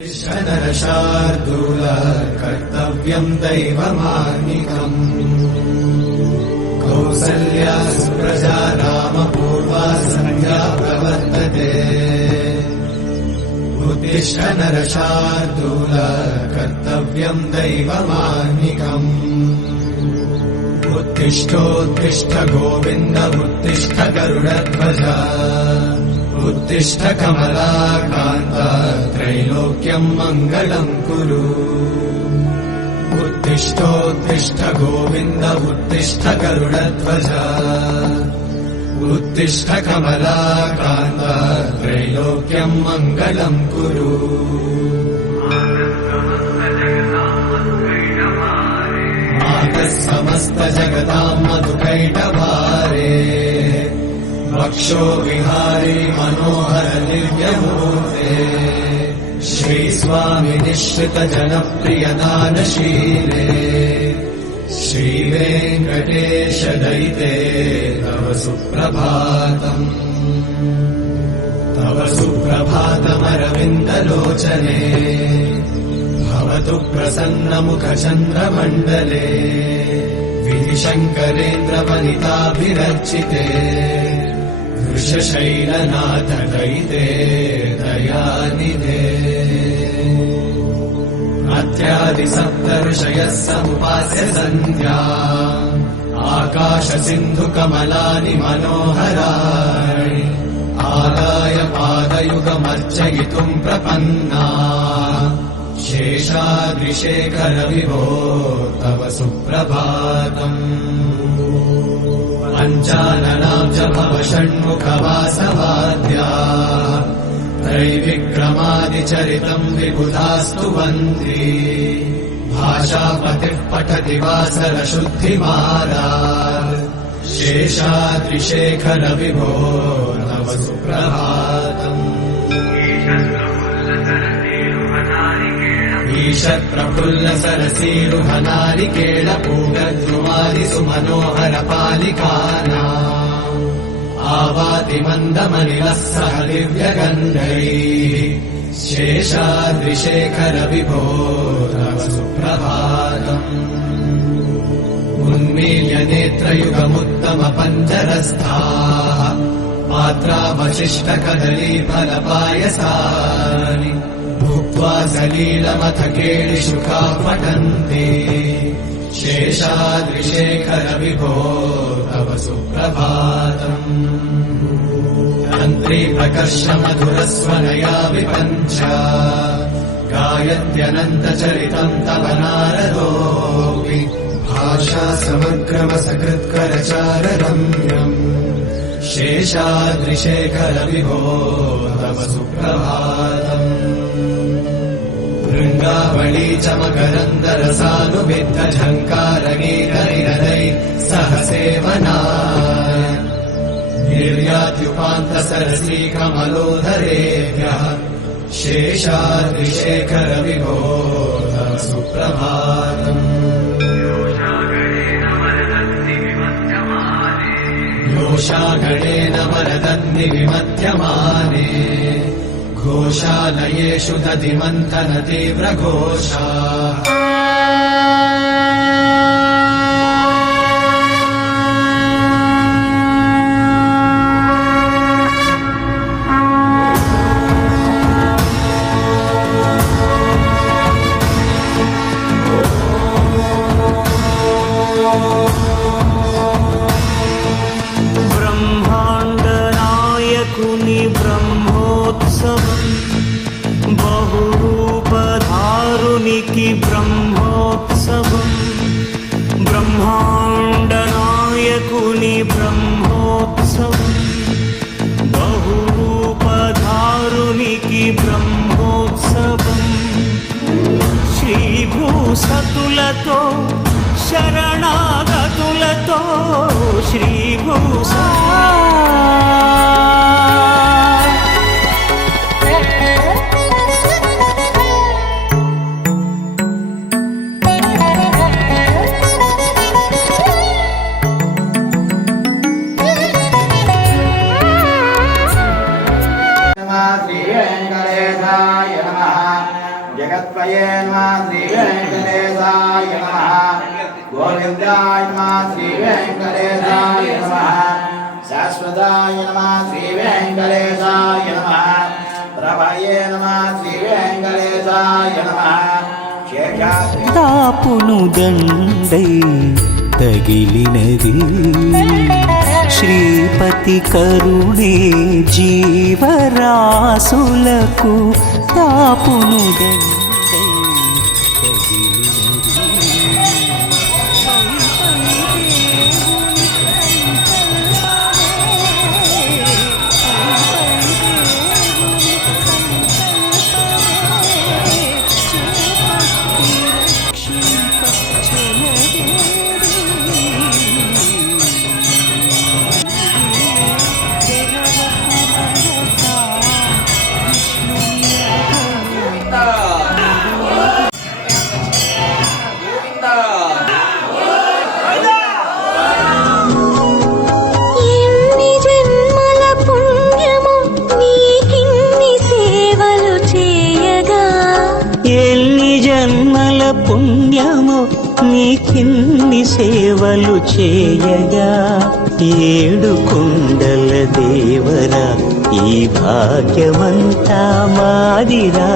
नरशार्दूल कर्तव्यम् दैवमार्निकम् कौसल्या सुप्रजा रामपूर्वा सन्ध्या प्रवर्तते। उत्तिष्ठ नरशार्दूल कर्तव्यम् दैवमार्निकम् उत्तिष्ठोत्तिष्ठ गोविन्द उत्तिष्ठ गरुडध्वज उत्तिष्ठ कमलाकान्त त्रैलोक्यम् मङ्गलम् कुरु। उत्तिष्ठोत्तिष्ठ गोविन्द उत्तिष्ठ गरुडध्वज उत्तिष्ठ कमलाकान्त त्रैलोक्यम् मङ्गलम् कुरु। मातः समस्त जगताम् मधुकैटभारे वक्षो विहारी मनोहर दिव्यमूर्ते श्रीस्वामि निःश्रित जनप्रिय दानशीले श्रीवेङ्कटेश दयिते तव सुप्रभातम्। तव सुप्रभातमरविन्दलोचने भवतु प्रसन्नमुखचन्द्रमण्डले विधिशङ्करेन्द्रवनिताभिरचिते वृषशैलनाथ दयिते दयानिधे। अत्यादिसप्तऋषयः समुपास्य सन्ध्या आकाश सिन्धु कमलानि मनोहराणि आदाय पादयुगमर्चयितुम् प्रपन्ना शेषाद्रिशेखर विभो तव सुप्रभातम्। पञ्चाननाम् च भव षण्मुखवासवाद्या त्रैविक्रमादिचरितम् विबुधास्तु वन्ति भाषापतिः पठति वासरशुद्धिमारात् शेषाद्रिशेखर विभो तव सुप्रभातम्। ईषत्प्रफुल्ल सरसीरुहनारिकेळ पूगद्रुमादि सुमनोहर पालिकानाम् आवाति मन्दमनिलः सह दिव्यगन्धैः शेषाद्रिशेखर विभो तव सुप्रभातम्। उन्मील्य नेत्रयुगमुत्तम पञ्जरस्थाः पात्रावशिष्ट कदलीफलपायसानि भुक्त्वा सलीलमथ केलिशुका पठन्ति शेषाद्रिशेखर विभो तव सुप्रभातम्। तन्त्री प्रकर्ष मधुरस्वनया विपञ्च गायत्यनन्तचरितम् तव नारदोऽपि भाषा समग्रमसकृत्करचाररम्यम् शेषाद्रिशेखर विभो तव सुप्रभातम्। वृङ्गावळी च मकरन्दरसानुविद्ध झङ्कारगीतनिरदै सह सेवनाय निर्यात्युपान्त सरसी कमलोदरेभ्यः शेषाद्रिशेखर विभो तव सुप्रभातम्। योषागणेन वरदन्नि विमध्यमाने घोषालयेषु दधिमन्थन तीव्रघोषा ब्रह्माण्डनायकुनि ब्रह्मोत्सवम् बहुरूपधारुनिकि ब्रह्मोत्सवम् ब्रह्माण्डनायकुनि ब्रह्मोत्सवम् बहुरूपधारुनिकि ब्रह्मोत्सवम् श्रीभूसतुलतो शरणागतुलतो श्री वेङ्कटेशाय नमः। जगत्पये नमः श्री वेंकटेशाय नमः गोविंदाय नमः श्री वेंकटेशाय नमः शाश्वताय नमः श्री वेंकटेशाय नमः प्रभये नमः श्री वेंकटेशाय नमः తాపును దండై తగిలినది శ్రీపతి కరుణే జీవరాసులకు తాపును దండై పుణ్యము నీకిన్ని సేవలు చేయగా ఏడు కొండల దేవరా ఈ భాగ్యమంతా మాదిరా